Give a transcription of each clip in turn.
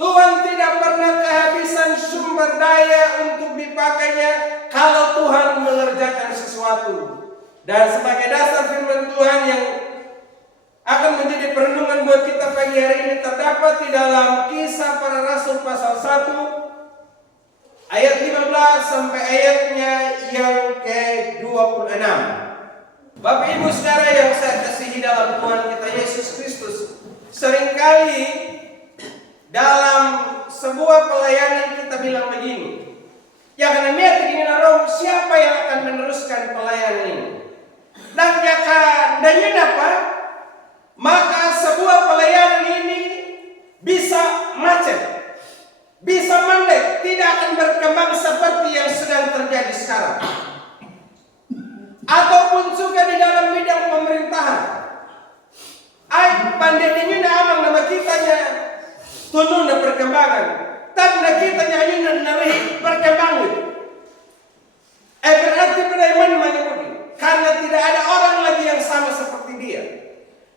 Tuhan tidak pernah kehabisan sumber daya untuk dipakainya kalau Tuhan mengerjakan sesuatu. Dan sebagai dasar firman Tuhan yang akan menjadi perenungan buat kita pagi hari ini terdapat di dalam Kisah Para Rasul pasal 1 ayat 15 sampai ayatnya yang ke-26. Bapak Ibu Saudara yang saya kasihi dalam Tuhan kita Yesus Kristus, seringkali dalam sebuah pelayanan kita bilang begini, ya karena keinginan roh, siapa yang akan meneruskan pelayanan ini? Dan jika dan apa? Maka sebuah pelayanan ini bisa macet, bisa mandek, tidak akan berkembang seperti yang sedang terjadi sekarang. Ataupun juga di dalam bidang pemerintahan. Pandeminya amang nama kitanya tunun na perkembangan. Tapi na kitanya ayun na perkembangan. Berarti beriman menyebut. Karena tidak ada orang lagi yang sama seperti dia.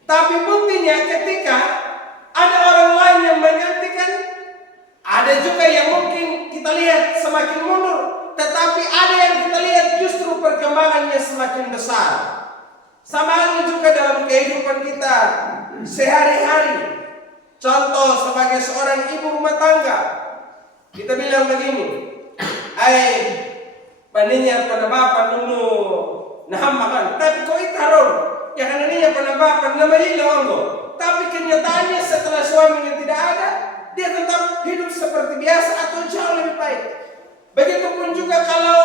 Tapi buktinya ketika ada orang lain yang menggantikan, ada juga yang mungkin kita lihat semakin mundur, tetapi ada yang kita lihat justru perkembangannya semakin besar. Sama halnya juga dalam kehidupan kita sehari-hari. Contoh sebagai seorang ibu rumah tangga, kita bilang begini, paninya pada bapak dulu nahamakan, tapi kok itaron? Ya karena dia pada bapak nama hilanggo. Tapi kenyataannya setelah suaminya tidak ada, dia tetap hidup seperti biasa atau jauh lebih baik. Begitupun juga kalau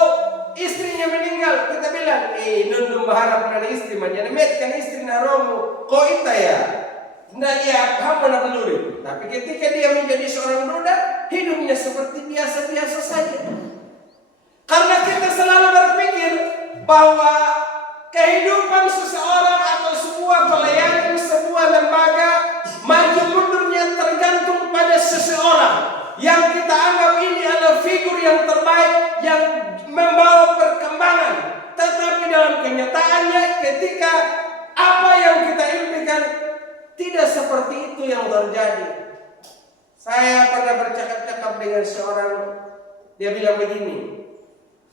istrinya meninggal, kita bilang, nundum berharap pada istri, menyemetkan istri naromu, kok ita ya? Nah ya, kamu nak peluri. Tapi ketika dia menjadi seorang duda, hidupnya seperti biasa-biasa saja. Karena kita selalu berpikir bahwa kehidupan seseorang atau sebuah pelayanan, sebuah lembaga, maju mundurnya tergantung pada seseorang yang kita anggap ini adalah figur yang terbaik yang membawa perkembangan. Tetapi dalam kenyataannya ketika apa yang kita impikan tidak seperti itu yang terjadi. Saya pernah bercakap-cakap dengan seorang, dia bilang begini,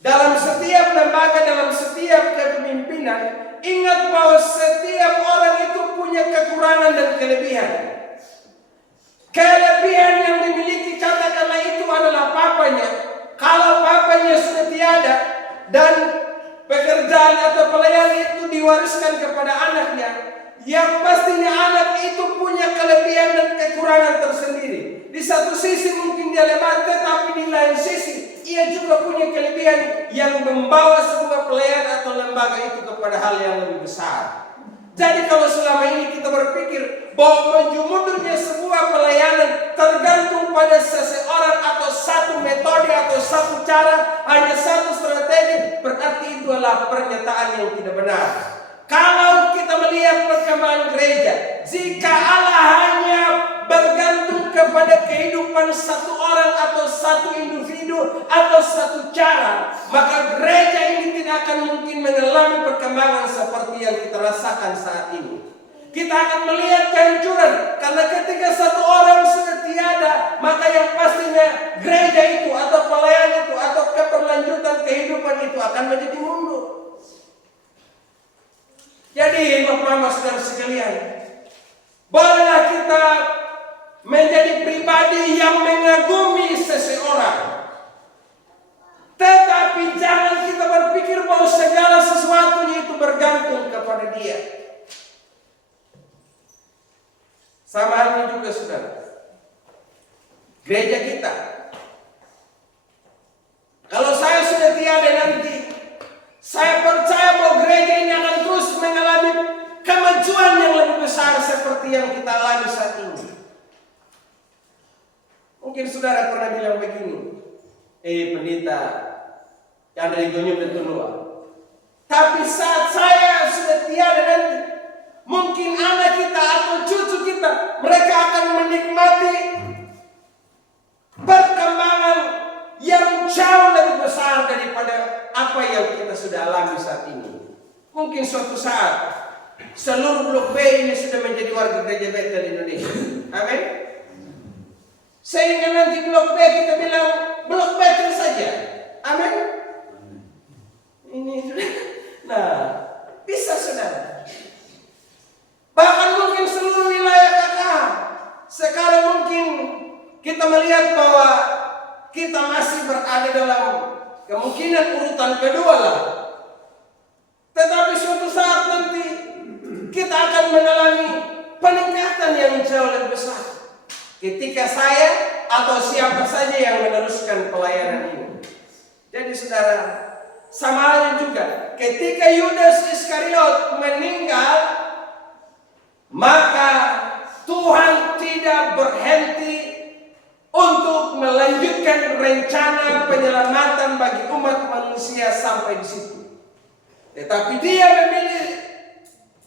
dalam setiap lembaga, dalam setiap kepemimpinan, ingat bahwa setiap orang itu punya kekurangan dan kelebihan. Kelebihan yang dimiliki katakanlah itu adalah papanya. Kalau papanya sudah tiada dan pekerjaan atau pelayanan itu diwariskan kepada anaknya, yang pastinya anak itu punya kelebihan dan kekurangan tersendiri. Di satu sisi mungkin dia lemah, tetapi di lain sisi ia juga punya kelebihan yang membawa sebuah pelayanan atau lembaga itu kepada hal yang lebih besar. Jadi kalau selama ini kita berpikir bahwa maju mundurnya sebuah pelayanan tergantung pada seseorang atau satu metode atau satu cara, hanya satu strategi, berarti itu adalah pernyataan yang tidak benar. Kalau kita melihat perkembangan gereja, jika Allah hanya bergantung kepada kehidupan satu orang atau satu individu atau satu cara, maka gereja ini tidak akan mungkin mengalami perkembangan seperti yang kita rasakan saat ini. Kita akan melihat kehancuran, karena ketika satu orang sudah tiada, maka yang pastinya gereja itu atau pelayanan itu atau keberlanjutan kehidupan itu akan menjadi mundur. Jadi Bapak-Bapak saudara sekalian, bolehlah kita menjadi pribadi yang mengagumi seseorang, tetapi jangan kita berpikir bahwa segala sesuatunya itu bergantung kepada dia. Sama halnya juga saudara, gereja kita. Kalau saya sudah tiada nanti, saya percaya bahwa gereja ini akan terus mengalami kemajuan yang lebih besar seperti yang kita alami saat ini. Mungkin saudara pernah bilang begini, pendeta, yang dari gonyok dan tunua. Tapi saat saya sudah tiada nanti, mungkin anak kita atau cucu kita, mereka akan menikmati perkembangan yang jauh lebih besar daripada apa yang kita sudah alami saat ini. Mungkin suatu saat seluruh blok B ini sudah menjadi warga gereja Bethel Indonesia. Amin. Sehingga nanti blok B kita bilang blok B terus saja. Amin. Ini sudah. Nah, bisa saudara. Bahkan mungkin seluruh wilayah KKH sekarang mungkin kita melihat bahwa kita masih berada dalam kemungkinan urutan kedua lah. Tetapi suatu saat nanti kita akan mengalami peningkatan yang jauh lebih besar ketika saya atau siapa saja yang meneruskan pelayanan ini. Jadi saudara, sama halnya juga ketika Yudas Iskariot meninggal, maka Tuhan tidak berhenti untuk melanjutkan rencana penyelamatan bagi umat manusia sampai di situ. Tetapi dia memilih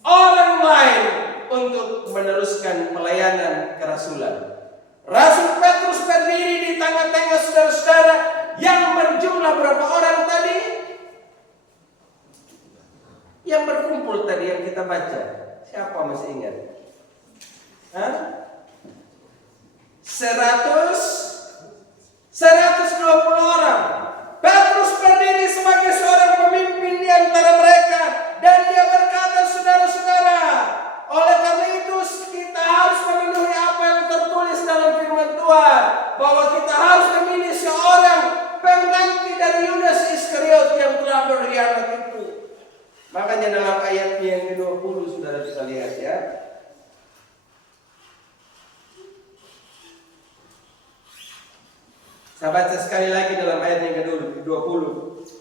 orang lain untuk meneruskan pelayanan kerasulan. Rasul Petrus berdiri di tengah-tengah saudara-saudara yang berjumlah berapa orang tadi? Yang berkumpul tadi yang kita baca. Siapa masih ingat? 120 orang. Petrus berdiri sebagai seorang pemimpin di antara mereka dan dia berkata, saudara-saudara, oleh karena itu kita harus memenuhi apa yang tertulis dalam firman Tuhan, bahwa kita harus memilih seorang pengganti dari Yudas Iskariot yang telah berkhianat itu. Makanya dalam ayat yang ke-20 saudara bisa lihat ya. Saya baca sekali lagi dalam ayat yang ke-20.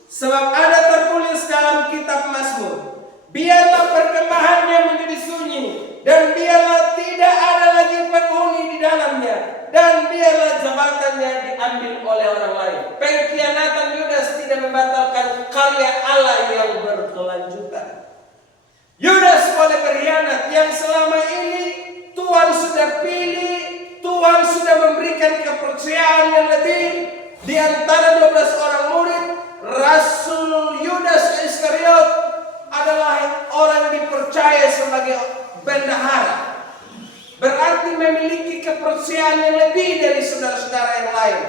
Sebab ada tertulis dalam kitab Mazmur, biarlah perkemahannya menjadi sunyi, dan biarlah tidak ada lagi penghuni di dalamnya, dan biarlah jabatannya diambil oleh orang lain. Pengkhianatan Yudas tidak membatalkan karya Allah yang berkelanjutan. Yudas boleh berkhianat, yang selama ini Tuhan sudah pilih, Tuhan sudah memberikan kepercayaan yang lebih. Di antara 12 orang murid, Rasul Yudas Iskariot adalah orang yang dipercaya sebagai bendahara. Berarti memiliki kepercayaan yang lebih dari saudara-saudara yang lain.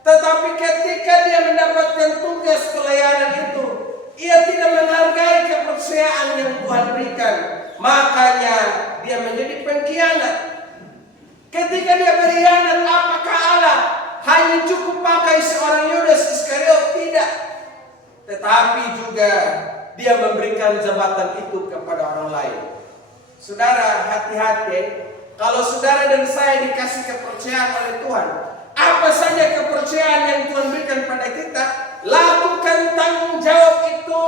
Tetapi ketika dia mendapatkan tugas pelayanan itu, ia tidak menghargai kepercayaan yang Tuhan berikan. Makanya dia menjadi pengkhianat. Ketika dia berkhianat, apakah Allah hanya cukup pakai seorang Yudas Iskariot? Tidak. Tetapi juga dia memberikan jabatan itu kepada orang lain. Saudara, hati-hati. Kalau saudara dan saya dikasih kepercayaan oleh Tuhan, apa saja kepercayaan yang Tuhan berikan pada kita, lakukan tanggung jawab itu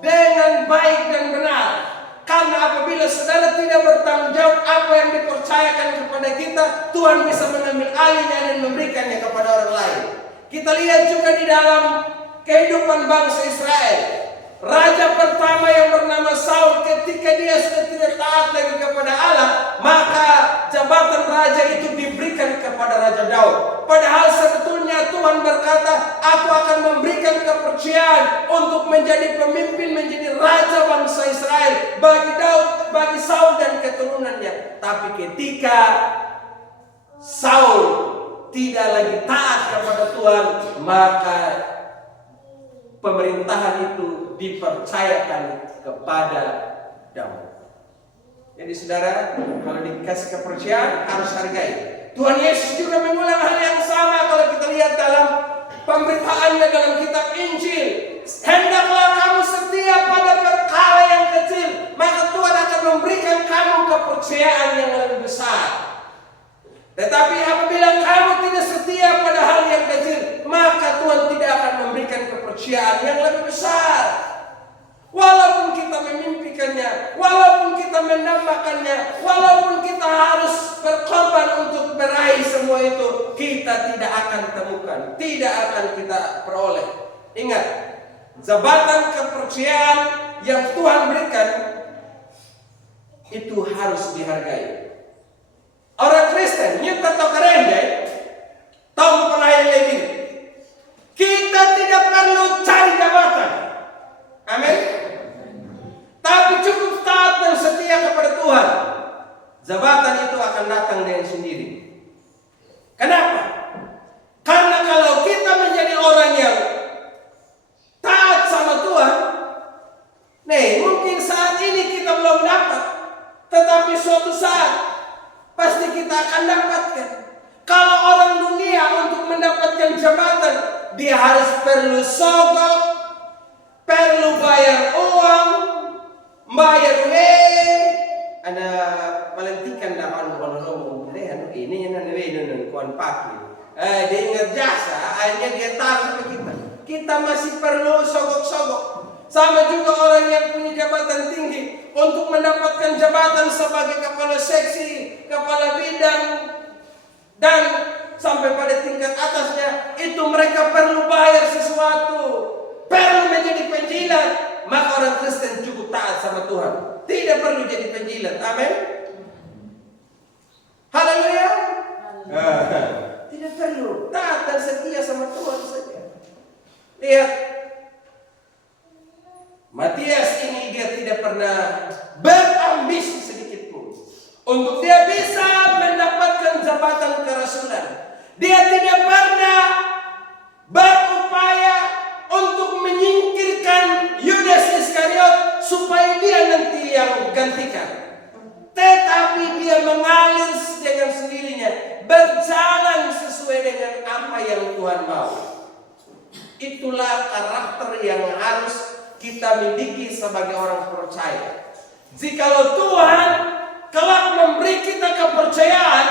dengan baik dan benar. Karena apabila saudara tidak bertanggung jawab apa yang dipercayakan kepada kita, Tuhan bisa mengambil alihnya dan memberikannya kepada orang lain. Kita lihat juga di dalam kehidupan bangsa Israel. Raja pertama yang bernama Saul, ketika dia sudah tidak taat lagi kepada Allah, maka jabatan raja itu diberikan kepada Raja Daud. Padahal sebetulnya Tuhan berkata, aku akan memberikan kepercayaan untuk menjadi pemimpin, menjadi raja bangsa Israel bagi Daud, bagi Saul dan keturunannya. Tapi ketika Saul tidak lagi taat kepada Tuhan, maka pemerintahan itu dipercayakan kepada Daud. Jadi saudara, kalau dikasih kepercayaan harus hargai. Tuhan Yesus juga mengulang hal yang sama kalau kita lihat dalam pemberitaannya dalam kitab Injil. Hendaklah kamu setia pada perkara yang kecil, maka Tuhan akan memberikan kamu kepercayaan yang lebih besar. Tetapi apabila kamu tidak setia pada hal yang kecil, maka Tuhan tidak akan memberikan kepercayaan yang lebih besar. Walaupun kita memimpikannya, walaupun kita menambahkannya, walaupun kita harus berkorban untuk meraih semua itu, kita tidak akan temukan, tidak akan kita peroleh. Ingat, jabatan kepercayaan yang Tuhan berikan itu harus dihargai. Orang Kristen, nyata atau kerenjai, tahu pelayan Lewi. Kita tidak perlu cari jabatan. Amin. Tapi cukup taat dan setia kepada Tuhan. Jabatan itu akan datang dengan sendiri. Kenapa? dia harus perlu sogok, perlu bayar uang, bayar ada palentikan dapat ngomong ini yang kuan pagi. Dia ingat jasa, akhirnya dia taruh sama kita. Kita masih perlu sogok-sogok. Sama juga orang yang punya jabatan tinggi untuk mendapatkan jabatan sebagai kepala seksi, kepala bidang, dan sampai pada tingkat atasnya itu mereka perlu bayar sesuatu, perlu menjadi penjilat. Maka orang Kristen cukup taat sama Tuhan, tidak perlu jadi penjilat. Amin. Haleluya. Tidak perlu, taat dan setia sama Tuhan saja. Lihat, Matias ini dia tidak pernah berambisi sedikit pun untuk dia bisa mendapatkan jabatan kerasulan. Dia tidak pernah berupaya untuk menyingkirkan Yudas Iskariot supaya dia nanti yang gantikan. Tetapi dia mengalir dengan sendirinya, berjalan sesuai dengan apa yang Tuhan mau. Itulah karakter yang harus kita miliki sebagai orang percaya. Jikalau Tuhan kelak memberi kita kepercayaan,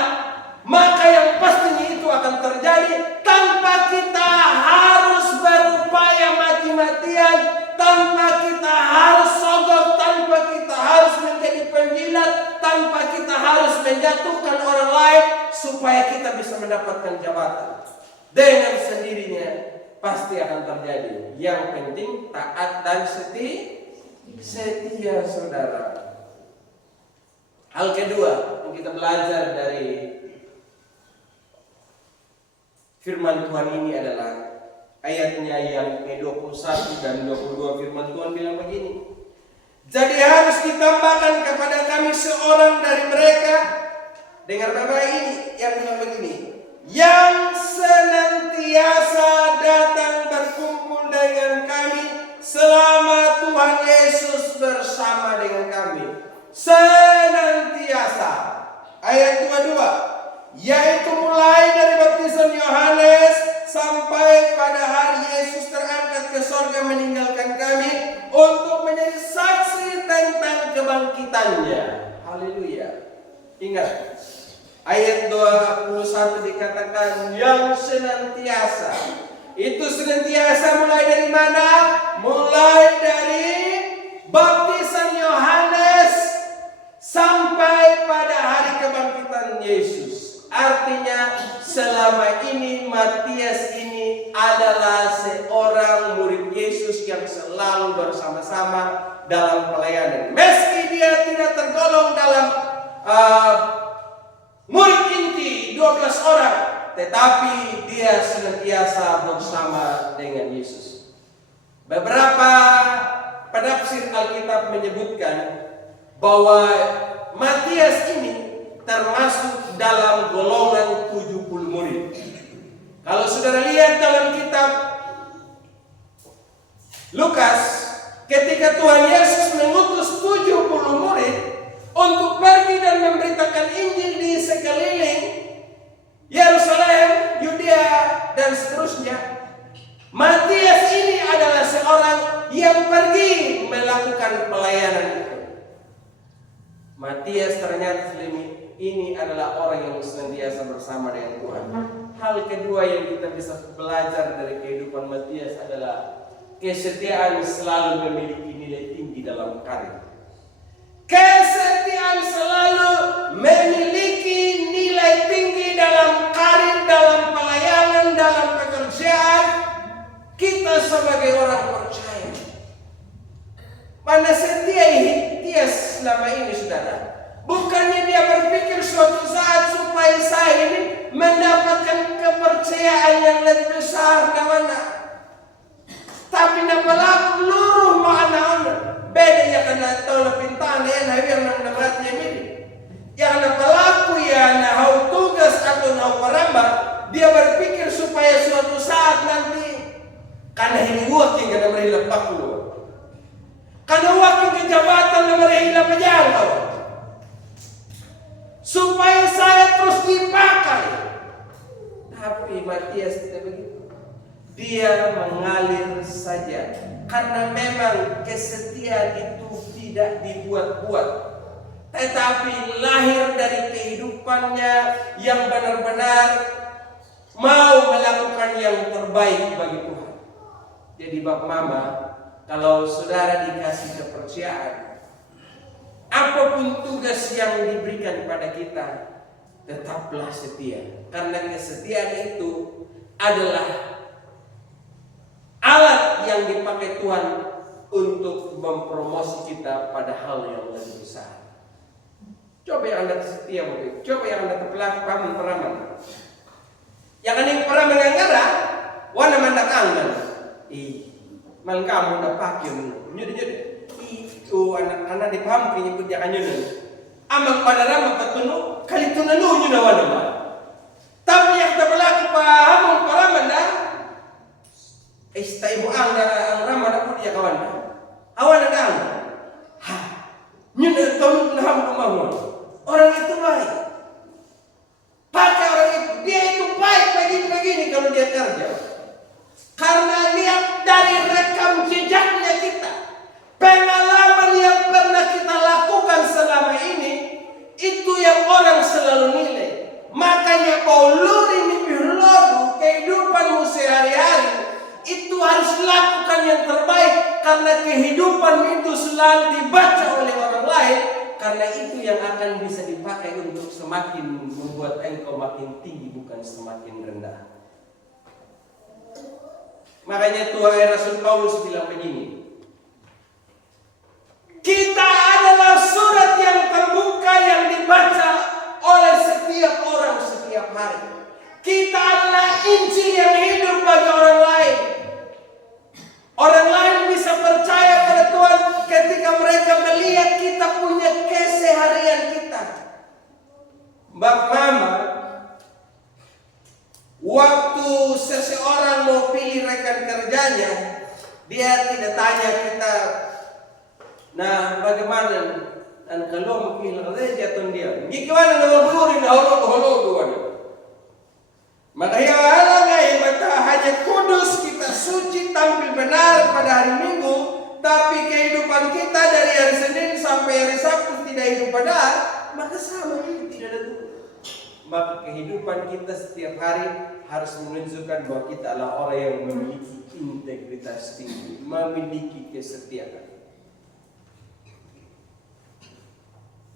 maka yang pastinya itu akan terjadi tanpa kita harus berupaya mati-matian, tanpa kita harus sogok, tanpa kita harus menjadi penjilat, tanpa kita harus menjatuhkan orang lain supaya kita bisa mendapatkan jabatan. Dengan sendirinya pasti akan terjadi. Yang penting taat dan setia, saudara. Hal kedua yang kita belajar dari firman Tuhan ini adalah ayatnya yang ke-21 dan 22. Firman Tuhan bilang begini. Jadi harus ditambahkan kepada kami seorang dari mereka. Dengar bapak ini yang bilang begini. Yang senantiasa datang berkumpul dengan kami selama Tuhan Yesus bersama dengan kami. Senantiasa. Ayat 22. Yaitu mulai dari baptisan Yohanes sampai pada hari Yesus terangkat ke sorga meninggalkan kami untuk menjadi saksi tentang kebangkitannya. Haleluya. Ingat, ayat 21 dikatakan yang senantiasa. Itu senantiasa mulai dari mana? Mulai dari baptisan Yohanes sampai pada hari kebangkitan Yesus. Artinya selama ini Matias ini adalah seorang murid Yesus yang selalu bersama-sama dalam pelayanan. Meski dia tidak tergolong dalam murid inti 12 orang, tetapi dia senantiasa bersama dengan Yesus. Beberapa penafsir Alkitab menyebutkan bahwa Matias ini termasuk dalam golongan 70 murid. Kalau saudara lihat dalam kitab Lukas, ketika Tuhan Yesus mengutus 70 murid untuk pergi dan memberitakan Injil di sekeliling Yerusalem, Yudea, dan seterusnya, Matias ini adalah seorang yang pergi melakukan pelayanan itu. Matias ternyata ini adalah orang yang senantiasa bersama dengan Tuhan. Hal kedua yang kita bisa belajar dari kehidupan Matias adalah kesetiaan selalu memiliki nilai tinggi dalam karir. Kesetiaan selalu memiliki nilai tinggi dalam karir, dalam pelayanan, dalam pekerjaan kita sebagai orang percaya. Mana setia dia selama ini, saudara? Bukannya dia berpikir suatu saat supaya saya ini mendapatkan kepercayaan yang lebih besar dan mana. Tapi napalak luruh makna beda ya karena tahu pintaan yang yang namatnya ini. Yang napalaku ya nahau tugas atau nahau paramba, dia berpikir supaya suatu saat nanti karena ini waktu yang kena merihilap aku. Karena waktu kejabatan yang merihilap pejalan. Supaya saya terus dipakai. Tapi Matias tidak begitu. dia mengalir saja. Karena memang kesetiaan itu tidak dibuat-buat, tetapi lahir dari kehidupannya yang benar-benar mau melakukan yang terbaik bagi Tuhan. Jadi Bapak Mama, kalau saudara dikasih kepercayaan, apapun tugas yang diberikan kepada kita, tetaplah setia. Karena kesetiaan itu adalah alat yang dipakai Tuhan untuk mempromosi kita pada hal yang lebih besar. Coba yang Anda setia, coba yang Anda terpelaku peraman. Yang ini peraman yang gara, wana mandak anggan. Mal kamu nak pakai nyude. Itu anak-anak dipaham penyebut jangan nyude. Amak pada ramah ketunu kali tunalu nyude wana ma. Tapi yang terpelaku paham peraman dah. Istai buang ang ramah nak pun dia kawan. Awan ada ang. Nyude tahun naham kemauan. Orang itu baik. Pakai orang itu, dia itu baik begini kalau dia kerja. Karena lihat dari rekam jejaknya kita, pengalaman yang pernah kita lakukan selama ini, itu yang orang selalu nilai. Makanya pauluri mimpilodu kehidupanmu sehari-hari, itu harus lakukan yang terbaik. Karena kehidupan itu selalu dibaca oleh orang lain. Karena itu yang akan bisa dipakai untuk semakin membuat engkau makin tinggi, bukan semakin rendah. Makanya Tuhan Rasul Paulus bilang begini, kita adalah surat yang terbuka yang dibaca oleh setiap orang setiap hari. Kita adalah Injil yang hidup bagi orang lain. Orang lain bisa percaya pada Tuhan ketika mereka melihat kita punya keseharian kita. Bapak Mama, waktu seseorang mau pilih rekan kerjanya, dia tidak tanya kita, nah bagaimana dan kalau mungkin kerja atau dia, gimana nama bulurin holo. Makanya hanya kudus, kita suci, tampil benar pada hari Minggu, tapi kehidupan kita dari hari Senin sampai hari Sabtu tidak hidup benar, maka sama ini tidak ada guna. Maka kehidupan kita setiap hari harus menunjukkan bahwa kita adalah orang yang memiliki integritas tinggi, memiliki kesetiaan.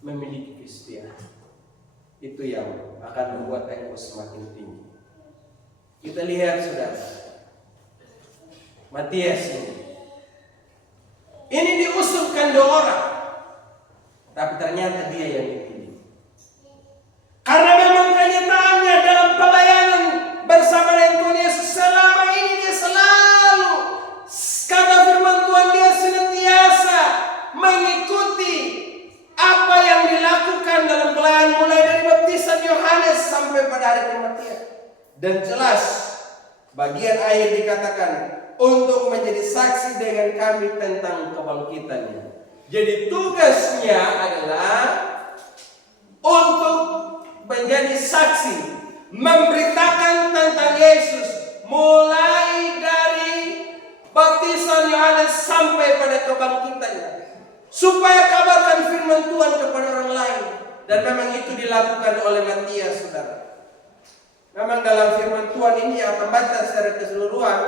Memiliki kesetiaan. Itu yang akan membuat engkau semakin tinggi. Kita lihat saudara, Matias ini diusulkan 2 orang, tapi ternyata dia yang dipilih. Karena memang kenyataannya dalam pelayanan bersama dengan Tuhan Yesus selama ini dia selalu, kata firman Tuhan, dia senantiasa mengikuti apa yang dilakukan dalam pelayanan mulai dari baptisan Yohanes sampai pada hari kematian. Dan jelas bagian akhir dikatakan untuk menjadi saksi dengan kami tentang kebangkitannya. Jadi tugasnya adalah untuk menjadi saksi, memberitakan tentang Yesus mulai dari baptisan Yohanes sampai pada kebangkitannya, supaya kabarkan firman Tuhan kepada orang lain. Dan memang itu dilakukan oleh Matias, saudara. Memang dalam firman Tuhan ini yang membaca secara keseluruhan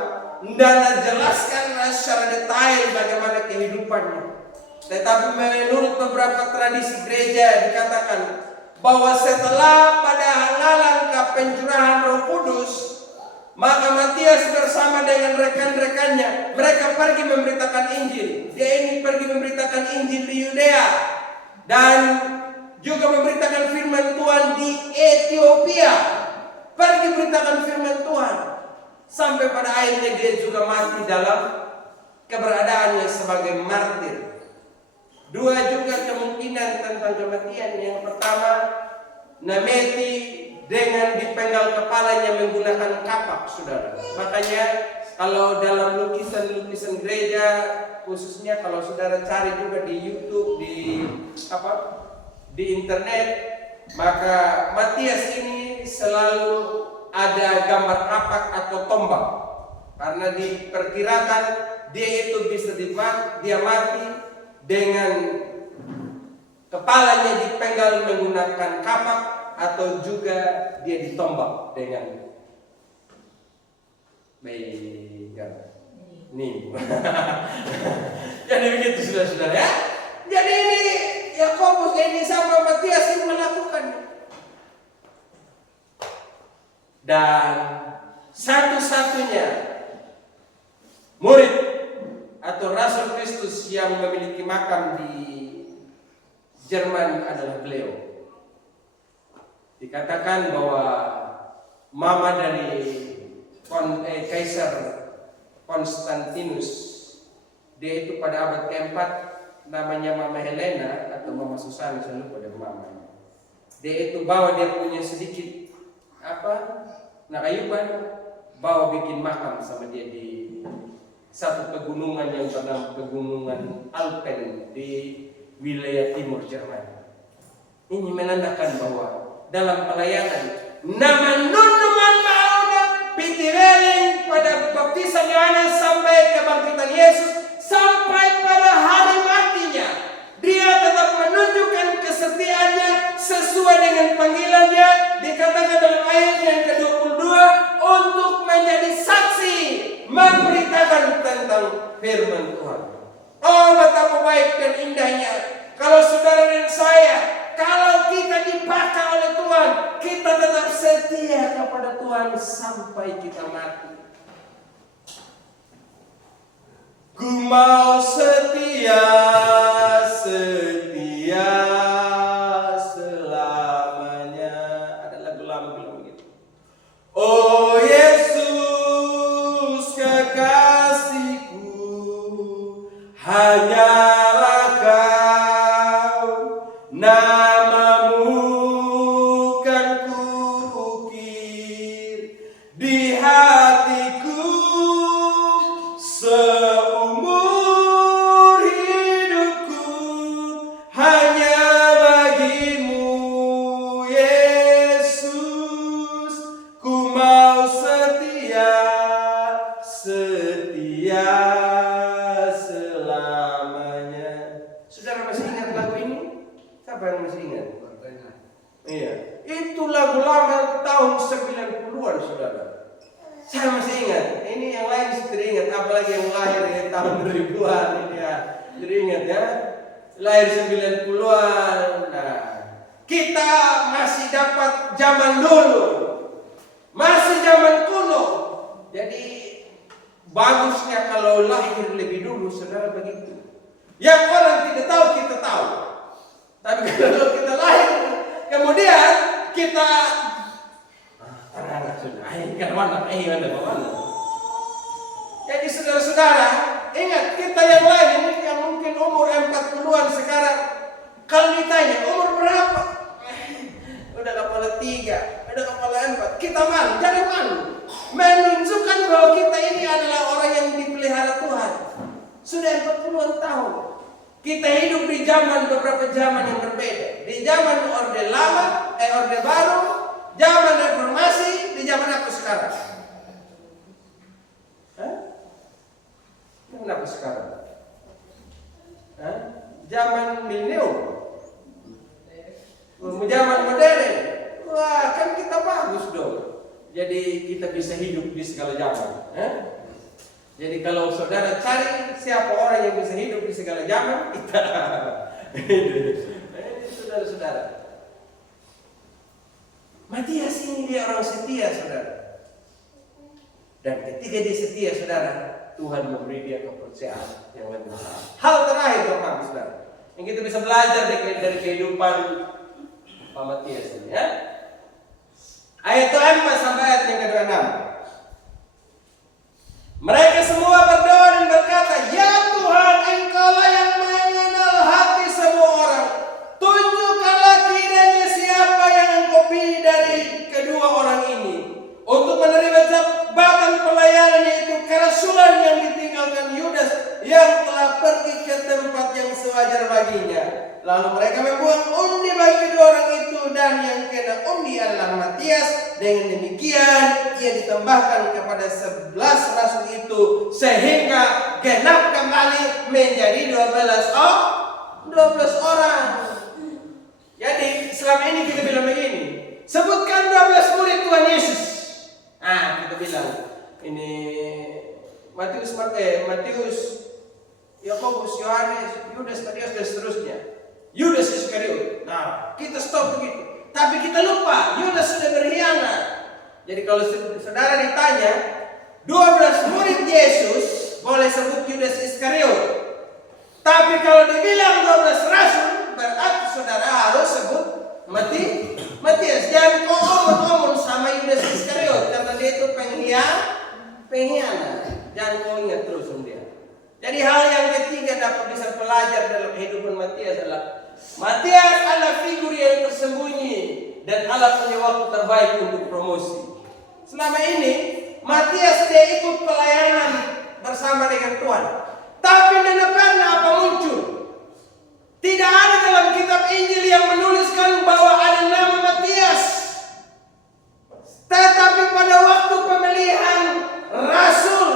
dan jelaskan secara detail bagaimana kehidupannya. Tetapi menurut beberapa tradisi gereja dikatakan bahwa setelah pada langkah pencurahan Roh Kudus, maka Matias bersama dengan rekan-rekannya mereka pergi memberitakan Injil. Dia ini pergi memberitakan Injil di Yudea dan juga memberitakan firman Tuhan di Ethiopia. Pergi beritakan firman Tuhan sampai pada akhirnya dia juga mati dalam keberadaannya sebagai martir. 2 juga kemungkinan tentang kematian. Yang pertama, Nameti dengan dipenggal kepalanya menggunakan kapak, saudara. Makanya kalau dalam lukisan-lukisan gereja, khususnya kalau saudara cari juga di YouTube, di internet, maka Matias ini selalu ada gambar kapak atau tombak. Karena diperkirakan dia itu bisa dia mati dengan kepalanya dipenggal menggunakan kapak, atau juga dia ditombak dengan nih. Jadi begitu saudara-saudara ya. Jadi ini Yakobus ini sama Matias ini melakukan. Dan satu-satunya murid atau rasul Kristus yang memiliki makam di Jerman adalah beliau. Dikatakan bahwa mama dari Kaisar Konstantinus, dia itu pada abad keempat namanya Mama Helena atau Mama Susana, saya lupa dari mamanya. Dia itu bawa dia punya sedikit nakayuban, bawa bikin makam sama dia di satu pegunungan yang bernama Pegunungan Alpen di wilayah timur Jerman. Ini menandakan bahwa dalam pelayanan nama nunuman mauna pitiweling pada baptisan Yohanes sampai kebangkitan Yesus, sampai pada hari matinya, dia tetap menunjukkan kesetiaannya sesuai dengan panggilannya. Dikatakan dalam ayat yang ke-22 untuk menjadi saksi, memberitakan tentang firman Tuhan. Oh, betapa baik dan indahnya kalau saudara dan saya, kalau kita dipakai oleh Tuhan, kita tetap setia kepada Tuhan sampai kita mati. Ku mau setia, setia selamanya. Ada lagu lama bilang begitu. Oh Yesus kekasihku, hanyalah Kau, namamu kan kuukir di hatiku seumur hidupku, hanya bagimu Yesus, ku mau setia, setia selamanya. Saudara masih ingat lagu ini? Siapa yang masih ingat? Iya, itu lagu lama tahun 90-an saudara. Saya masih ingat. Ini yang lain tidak ingat, apalagi yang lahir di tahun 2000-an ini ya. Jadi ingat ya, lahir 90-an. Nah, kita masih dapat zaman dulu, masih zaman kuno. Jadi bagusnya kalau lahir lebih dulu, saudara, begitu. Yang orang tidak tahu kita tahu. Tapi kalau kita lahir kemudian kita mana? Jadi saudara-saudara, ingat kita yang lain ini yang mungkin umur 40-an sekarang, kalau ditanya umur berapa? Udah kepala 3, udah kepala 4. Kita malu, jangan malu. Menunjukkan bahwa kita ini adalah orang yang dipelihara Tuhan. Sudah 40-an tahun. Kita hidup di zaman beberapa zaman yang berbeda. Di zaman Orde Lama, Orde Baru, zaman Reformasi, di zaman apa sekarang? Kenapa sekarang? Zaman milenium, zaman modern. Wah, kan kita bagus dong. Jadi kita bisa hidup di segala zaman. Jadi kalau saudara cari siapa orang yang bisa hidup di segala zaman, kita. Saudara-saudara, Matias ini dia orang setia, saudara. Dan ketika dia setia, saudara, Tuhan memberi dia kepercayaan yang lebih besar. Hal terakhir, Bapak, saudara, yang kita bisa belajar dari kehidupan Pak Matias ini, ya. Ayat 4 sampai ayat yang ke-26. Mereka semua berdoa dan berkata, ya Tuhan, Engkaulah yang mengenal hati semua orang. Tunjukkanlah kiranya siapa yang Engkau pilih dari kedua orang ini untuk menerima jabatan pelayanan, yaitu kerasulan yang ditinggalkan Yudas yang telah pergi ke tempat yang sewajar baginya. Lalu mereka membuang undi bagi kedua orang itu, dan yang kena undi adalah Matias. Dengan demikian ia ditambahkan kepada 11 rasul itu, sehingga genap kembali menjadi 12 orang. Jadi selama ini kita bilang begini, sebutkan 12 murid Tuhan Yesus. Kita bilang ini Matius, Yakobus, Yohanes, Yudas, Matius, dan seterusnya. Yudas Iskariot. Nah, kita stop begitu. Tapi kita lupa, Yudas sudah berkhianat. Jadi kalau saudara ditanya, 12 murid Yesus, boleh sebut Yudas Iskariot. Tapi kalau dibilang 12 rasul, berarti saudara harus sebut Matias. Jangan kau omong sama Yudas Iskariot, karena dia itu pengkhianat. Jangan kau ingat terus dia. Jadi hal yang ketiga dapat bisa pelajar dalam kehidupan Matias adalah Matias adalah figur yang tersembunyi dan Allah punya waktu terbaik untuk promosi. Selama ini Matias dia ikut pelayanan bersama dengan Tuhan, tapi tidak pernah apa muncul. Tidak ada dalam kitab Injil yang menuliskan bahwa ada nama Matias. Tetapi pada waktu pemilihan rasul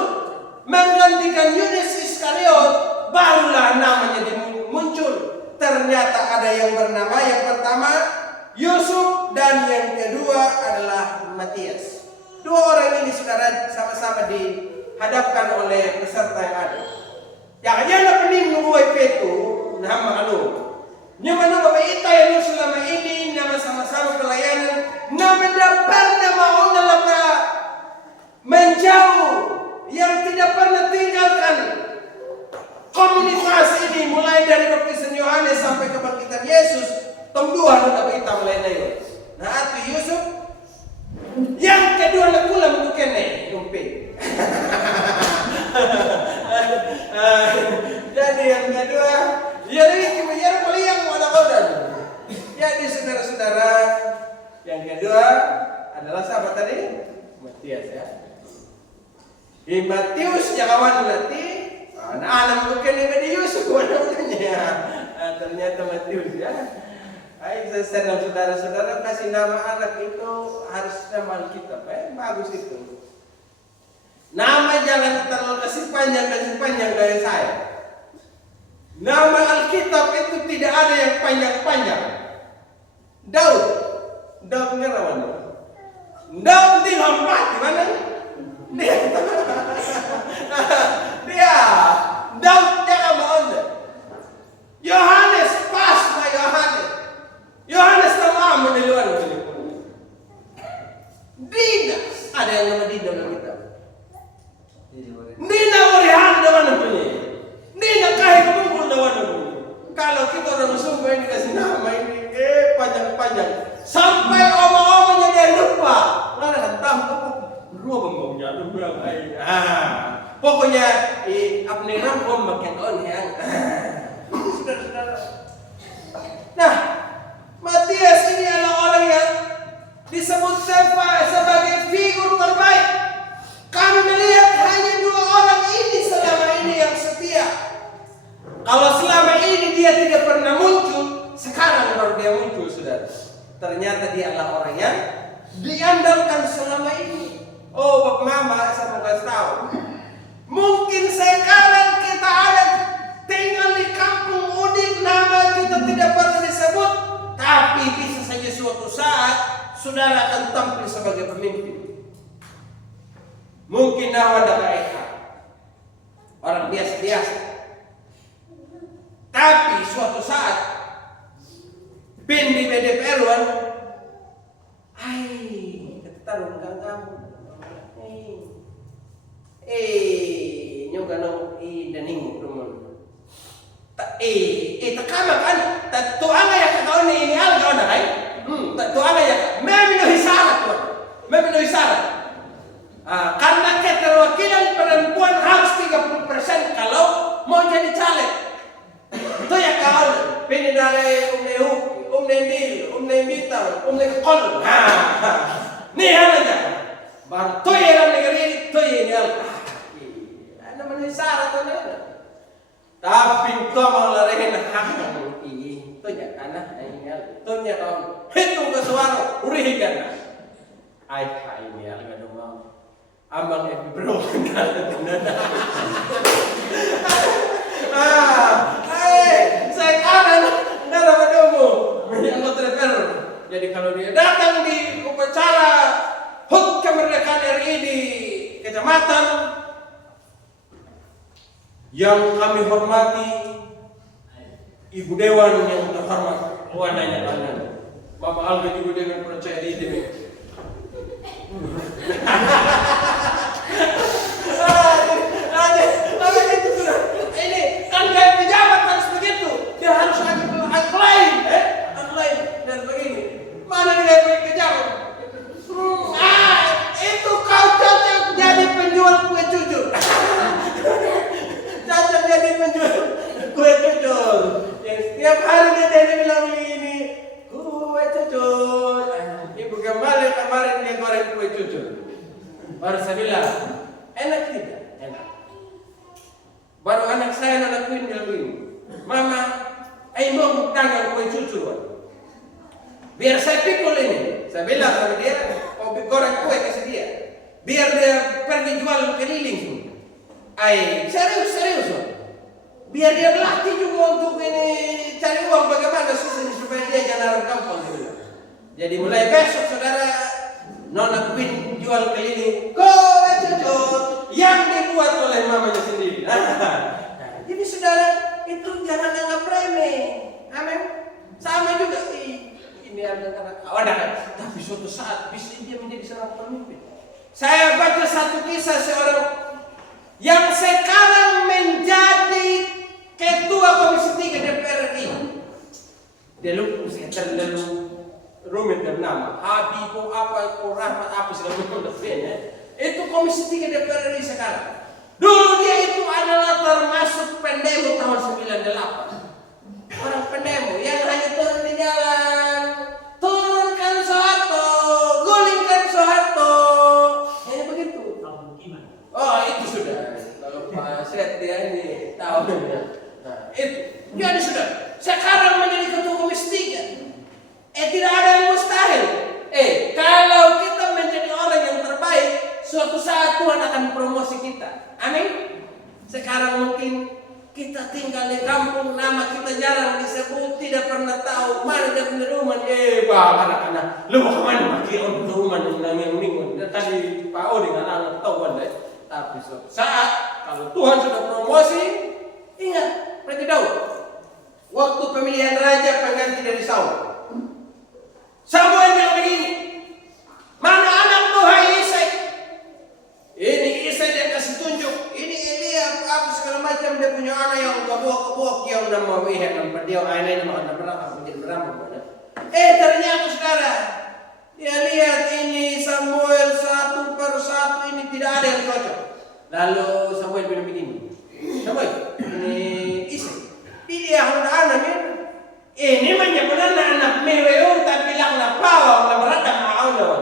menggantikan Yudas Iskariot, barulah namanya muncul. Ternyata ada yang bernama, yang pertama Yusuf, dan yang kedua adalah Matias. Dua orang ini saudara sama-sama dihadapkan oleh peserta yang ada. Jangan pening menunggu itu, nama anu. Nyamano bapak ita yang selama ini nama sama-sama pelayanan, nama dapat nama onda lapa menjauh, yang tidak pernah tinggalkan komunitas ini, mulai dari baptisan Yohanes sampai kebangkitan Yesus. Tom dua bapak ita mulai naik. Nah, itu Yusuf. Yang kedua nak pula mendukene tumpe. Jadi yang kedua, ya ini kemudian paling yang wadah-wadah. Jadi saudara-saudara, yang kedua adalah siapa tadi? Matias ya. Matius yang kawan latih, anak bukan ini Yusuf wadahnya. Ternyata Matius ya. Ayo saya dan saudara-saudara kasih nama anak itu harus nama Alkitab, bagus itu. Nama jangan terlalu kasih panjang kayak saya. Nama Alkitab itu tidak ada yang panjang-panjang. Daud ngerawan. Daud tinggal mati mana? Dia Daud jangan mau. Yohanes pas sama Yohanes nama mendeluan. Dinas ada yang nama Dina dalam kitab. Dina orihan dalam punya. Dina kahit kumpul dalam punya. Kalau kita orang sumber ini kasih nama ini panjang-panjang sampai omong-omongnya dia lupa. Lalu hentam dua bengongnya tuh bilang pokoknya apneram ombak yang on yang. Saudara-saudara. Nah, Matias ini adalah orang yang disebut sebagai figur terbaik. Kami melihat hanya dua orang ini selama ini yang setia. Kalau selama ini dia tidak pernah muncul, sekarang baru dia muncul, saudara. Ternyata dia adalah orang yang diandalkan selama ini. Oh, Bapak Mama, saya mau kasih tahu. Mungkin sekarang kita ada tinggal di kampung unik, nama kita tidak pernah disebut, tapi bisa saja suatu saat saudara akan tampil sebagai pemimpin. Mungkin nama mereka orang biasa-biasa, tapi suatu saat pin di BDPR-an, ketaruh kamu, nyoga no daning teman. Takama kan, tu anga ya kau ini al kau nak kan? Tu anga ya, memang isyarat. Karena keterwakilan perempuan harus 30% kalau mau jadi caleg. Itu ya kau, pilih dari Nendil, Nembitang, Nekol. Nih aja. Baru tu yang negeri ini, tu yang namanya isyarat tu. Tapi kau mau larihin hakang ini, tu nya tanah ini, tu nya kau hitung ke suara, urihikan. Ay ini alga dong ambang bro sekarang nggak dapat kamu anggota DPR. Jadi kalau dia datang di upacara HUT kemerdekaan RI di kecamatan yang kami hormati, Ibu Dewan yang terhormat, wananya tangan, Mama Alga juga dengan percaya diri. Ini kan kayak pejabat harus begitu, dia harus klaim, dan begini. Mana dia kayak pejabat? Itu kau cocok jadi penjual kue cucur. Cocok jadi penjual kue cucur. Yang setiap hari dia bilang ini kue cucur. Ibu kembali kemarin dia goreng kue cucur. Baru saya bilang, enak tidak? Enak. Baru anak saya nanakuin dia begini, Mama, ayo mau dagang kue cucur. Biar saya pikul ini. Saya bilang sama dia, mau goreng kue kasih dia. Biar dia pergi jual keliling semua. Serius. Biar dia berlatih juga untuk ini cari uang bagaimana supaya dia jangan gampang. Jadi mulai besok saudara Nona Queen jual keliling kue cucur yang dibuat oleh mamanya sendiri. Jadi saudara itu jangan anggap remeh. Amin. Sama juga ini ada kan. Tapi suatu saat bisa dia menjadi seorang pemimpin. Saya baca satu kisah seorang yang sekarang menjadi ketua Komisi 3 DPR RI. Dia lupa saya terlalu rumit dan nama Habibur apa Rahmat apa segala macam itu Komisi 3 DPR RI sekarang. Dulu dia itu adalah termasuk pendemo tahun 98. Orang pendemo yang hanya turun di jalan, turunkan Soeharto, gulingkan Soeharto, hanya begitu. Oh itu sudah. Kalau Pak Set dia ini tahu. Nah itu jadi sudah. Sekarang menjadi ketua Komisi 3. Tidak ada yang mustahil. Kalau kita menjadi orang yang terbaik, suatu saat Tuhan akan promosi kita. Amin. Sekarang mungkin kita tinggal di kampung, nama kita jarang disebut, tidak pernah tahu mana dia punya rumah. Bang anak-anak, lu mau kemana? Maki orang rumah yang minggu. Tadi Pak Odi dengan anak tahu deh. Tapi suatu saat kalau Tuhan sudah promosi, ingat Raja Daud. Waktu pemilihan raja pengganti dari Saul. Samuel bilang begini, mana anakmu hai Isai? Ini Isai dia kasih tunjuk. Ini Elia apa segala macam dia punya anak yang kebuak yang nama Wihe nama dia anak nama berapa menjadi berapa. Ternyata saudara, dia lihat ini Samuel satu per satu ini tidak ada yang cocok. Lalu Samuel bilang begini, Samuel ini Isai, dia anak ini menyebutkan anak meweu tapi lang pawang na berada maaunon.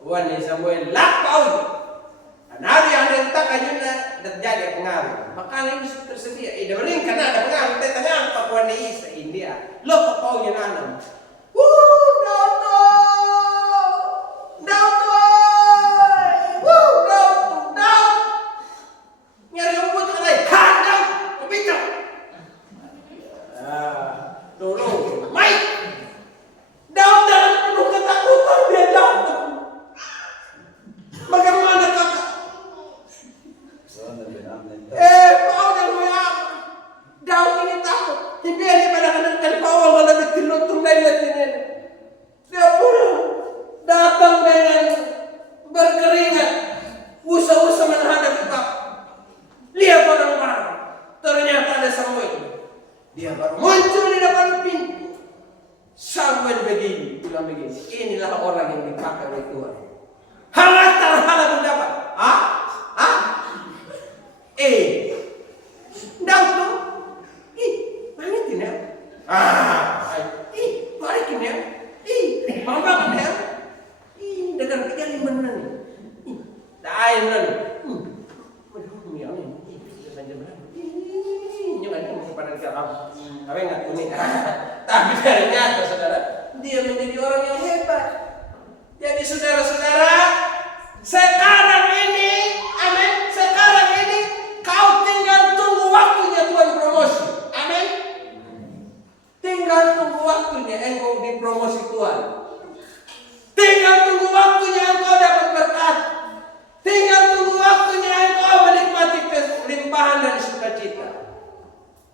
Wan ni Samuel lakau. Anari yang tak kayuna terjadi pengaruh. Maka ini tersedia. Ida bering karena ada pengaruh. Tanya apa wan ni Isa India. Lo kepaunya nanam. Dauto. Nyari rumput kadai. Handau. Kepicok. Tolong, Mike. Daud dalam penuh ketakutan dia datang. Bagaimana kakak? Kau dan gue Daud ini takut. Tapi dia pada kadang-kadang Paul malah bertilutung dari ini. Dia pulang, datang dengan berkeringat, usaha-usaha menghadapi Pak. Lihat orang-orang. Ternyata ada Samuel. Dia baru muncul di depan pintu. Samuel begini, bilang begini. Inilah orang yang dipakai oleh Tuhan. Hangat terhadap pendapat. Daud tuh. Mana ini ya? Mari ini ya. Mama ya. Dengar kejali mana nih? Dah mana nih? Jangan Tapi nggak unik. Tapi ternyata saudara, dia menjadi orang yang hebat. Jadi saudara-saudara, sekarang ini, amin, sekarang ini kau tinggal tunggu waktunya Tuhan promosi, amin. Tinggal tunggu waktunya engkau dipromosi Tuhan. Tinggal tunggu waktunya engkau dapat berkat. Tinggal tunggu waktunya engkau menikmati kelimpahan dan sukacita.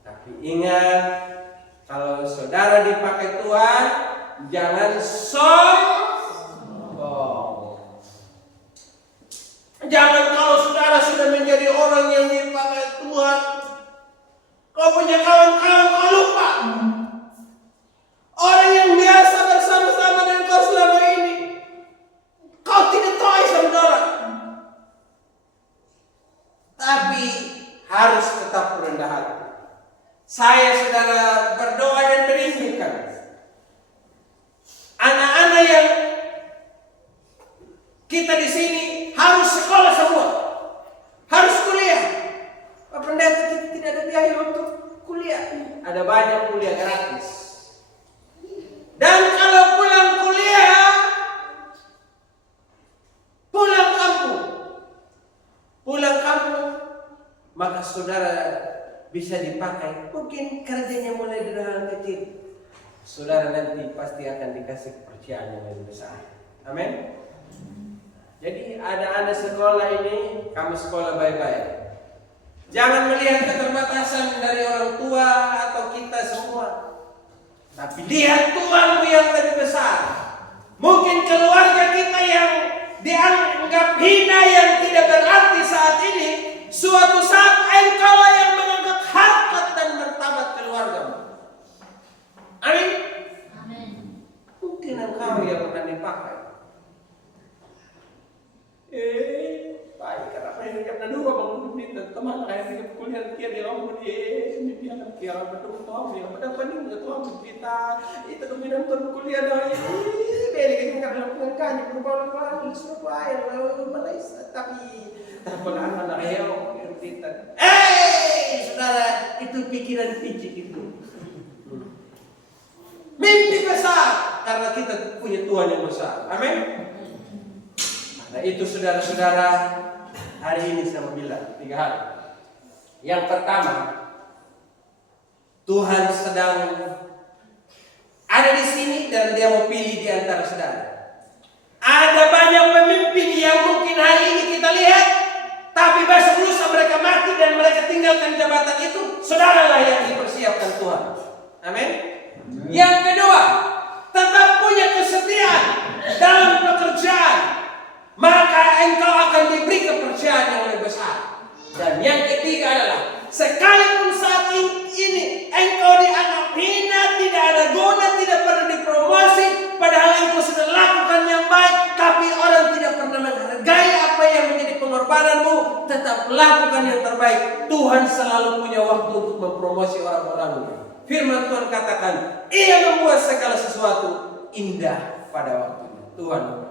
Tapi ingat, kalau saudara dipakai Tuhan, jangan sombong. Jangan kalau saudara sudah menjadi orang yang dipakai Tuhan, kau punya kawan-kawan kau lupa. Orang yang biasa bersama-sama dengan kau selama ini, kau tidak tahu saudara. Tapi harus tetap rendah hati. Saya saudara berdoa dan merindukan anak-anak yang kita di sini harus sekolah semua, harus kuliah. Pak Pendeta, kita tidak ada biaya untuk kuliah. Ada banyak kuliah gratis. Dan kalau pulang kuliah, pulang kampung, maka saudara bisa dipakai. Mungkin kerjanya mulai dari hal kecil. Saudara nanti pasti akan dikasih kepercayaan yang lebih besar. Amin. Jadi ada anak sekolah ini, kamu sekolah baik-baik. Jangan melihat keterbatasan dari orang tua atau kita semua. Tapi lihat Tuhanmu yang lebih besar. Mungkin keluarga kita yang dianggap hina, yang tidak berarti saat ini, suatu saat engkau yang mengangkat harkat dan martabat keluargamu. Amin. Mungkin engkau yang akan dipakai. Baik, karena ini karena dua bangun di teman kayak di kuliah kia di lawan dia kan kia betul tahu dia pada paling betul tahu kita itu kemudian kuliah dah beri kita karena pengajian berbulan-bulan semua air Malaysia tapi anak-anak heo kita saudara, itu pikiran picik itu mimpi besar karena kita punya Tuhan yang besar. Amin. Nah itu saudara-saudara, hari ini saya mau bilang 3 hal. Yang pertama, Tuhan sedang ada di sini dan Dia mau pilih di antara saudara. Ada banyak pemimpin yang mungkin hari ini kita lihat, tapi besok lusa mereka mati dan mereka tinggalkan jabatan itu. Saudaralah yang dipersiapkan Tuhan. Amin. Yang kedua, tetap punya kesetiaan dalam pekerjaan, maka engkau akan diberi kepercayaan yang lebih besar. Dan yang ketiga adalah, sekalipun saat ini engkau dianggap hina, tidak ada guna, tidak pernah dipromosi, padahal engkau sudah lakukan yang baik, tapi orang tidak pernah menghargai apa yang menjadi pengorbananmu, tetap lakukan yang terbaik. Tuhan selalu punya waktu untuk mempromosi orang-orangnya. Firman Tuhan katakan, Ia membuat segala sesuatu indah pada waktunya. Tuhan